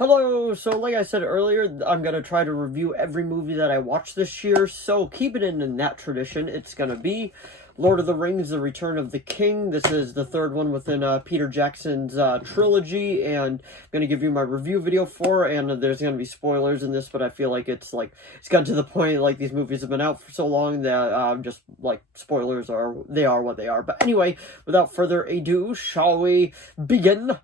Hello, so like I said earlier, I'm going to try to review every movie that I watched this year, so keep it in that tradition. It's going to be Lord of the Rings, The Return of the King. This is the third one within Peter Jackson's trilogy, and I'm going to give you my review video for it, and there's going to be spoilers in this, but I feel like it's gotten to the point, like, these movies have been out for so long that just, like, spoilers are what they are. But anyway, without further ado, shall we begin?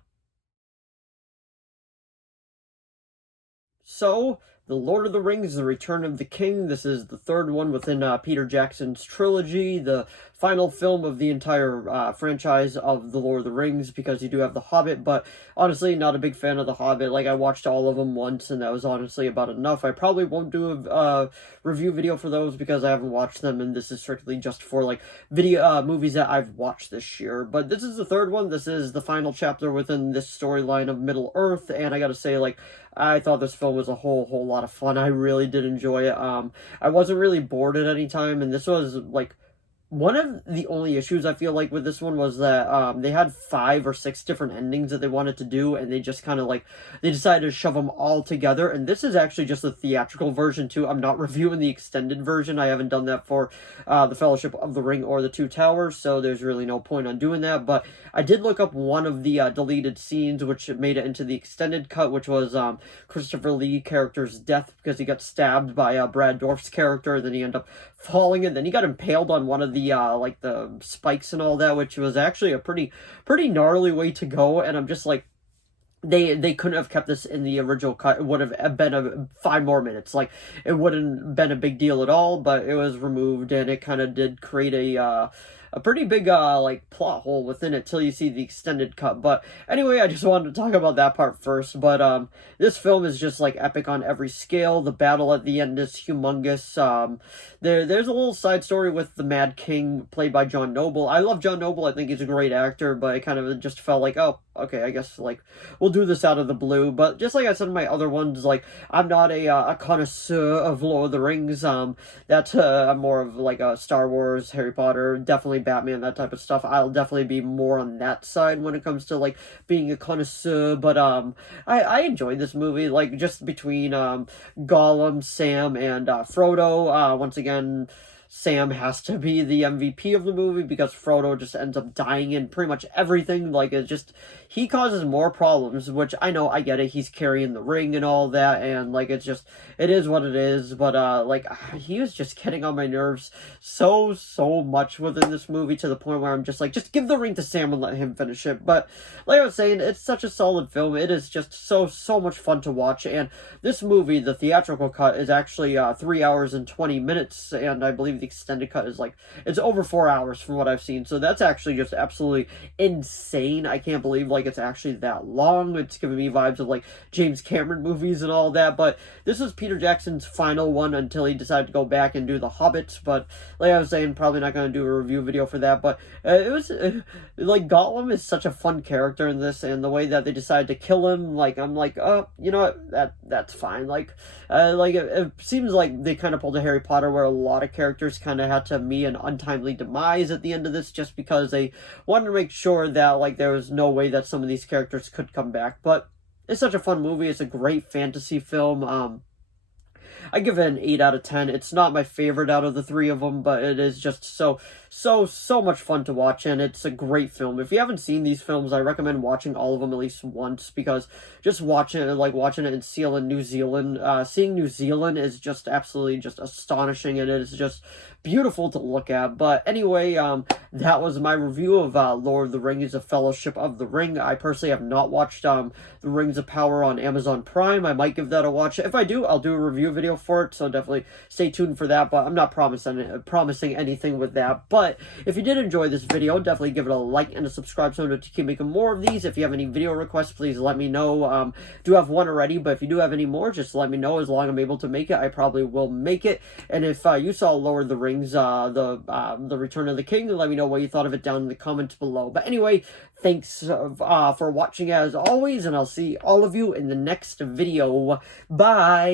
So, The Lord of the Rings, The Return of the King. This is the third one within Peter Jackson's trilogy, the final film of the entire franchise of The Lord of the Rings, because you do have The Hobbit, but honestly, not a big fan of The Hobbit. Like, I watched all of them once, and that was honestly about enough. I probably won't do a review video for those because I haven't watched them, and this is strictly just for, like, video movies that I've watched this year. But this is the third one. This is the final chapter within this storyline of Middle-earth, and I gotta say, like, I thought this film was a whole lot of fun. I really did enjoy it. I wasn't really bored at any time, and this was, like, one of the only issues I feel like with this one was that they had 5 or 6 different endings that they wanted to do, and they just kind of like they decided to shove them all together. And this is actually just the theatrical version too. I'm not reviewing the extended version. I haven't done that for the Fellowship of the Ring or the Two Towers, so there's really no point on doing that. But I did look up one of the deleted scenes which made it into the extended cut, which was Christopher Lee character's death because he got stabbed by Brad Dourif's character, and then he ended up falling, and then he got impaled on one of the like the spikes and all that, which was actually a pretty gnarly way to go. And I'm just like, they couldn't have kept this in the original cut. It would have been 5 more minutes. Like, it wouldn't been a big deal at all, but it was removed, and it kind of did create a pretty big like plot hole within it till you see the extended cut. But anyway, I just wanted to talk about that part first. But this film is just like epic on every scale. The battle at the end is humongous. There's a little side story with the Mad King played by John Noble. I love John Noble. I think he's a great actor, but it kind of just felt like, oh, okay, I guess, like, we'll do this out of the blue. But just like I said in my other ones, like, I'm not a connoisseur of Lord of the Rings. That's I'm more of like a Star Wars, Harry Potter, definitely Batman, that type of stuff. I'll definitely be more on that side when it comes to, like, being a connoisseur. But I enjoyed this movie, like, just between Gollum, Sam, and Frodo. Once again, Sam has to be the MVP of the movie because Frodo just ends up dying in pretty much everything. Like, it's just, he causes more problems, which I know, I get it, he's carrying the ring and all that, and, like, it's just, it is what it is. But like, he was just getting on my nerves so much within this movie, to the point where I'm just like, just give the ring to Sam and let him finish it. But like I was saying, it's such a solid film. It is just so much fun to watch. And this movie, the theatrical cut, is actually 3 hours and 20 minutes, and I believe the extended cut is, like, it's over 4 hours from what I've seen. So that's actually just absolutely insane. I can't believe, like, it's actually that long. It's giving me vibes of, like, James Cameron movies and all that. But this is Peter Jackson's final one until he decided to go back and do The Hobbit. But like I was saying, probably not going to do a review video for that. But it was like, Gollum is such a fun character in this, and the way that they decided to kill him, like, I'm like, oh, you know what, that's fine. Like it seems like they kind of pulled a Harry Potter, where a lot of characters kind of had to meet an untimely demise at the end of this, just because they wanted to make sure that, like, there was no way that some of these characters could come back. But it's such a fun movie. It's a great fantasy film. I give it an 8 out of 10. It's not my favorite out of the 3 of them, but it is just so much fun to watch, and it's a great film. If you haven't seen these films, I recommend watching all of them at least once, because just watching it in Sealand, New Zealand, seeing New Zealand is just absolutely just astonishing, and it is just beautiful to look at. But anyway, that was my review of Lord of the Rings, A Fellowship of the Ring. I personally have not watched The Rings of Power on Amazon Prime. I might give that a watch. If I do, I'll do a review video for it, so definitely stay tuned for that. But I'm not promising anything with that. But if you did enjoy this video, definitely give it a like and a subscribe so to keep making more of these. If you have any video requests, please let me know. Do have one already, but if you do have any more, just let me know. As long as I'm able to make it, I probably will make it. And if you saw Lord of the Rings, the Return of the King, let me know what you thought of it down in the comments below. But anyway, thanks for watching as always, and I'll see all of you in the next video. Bye!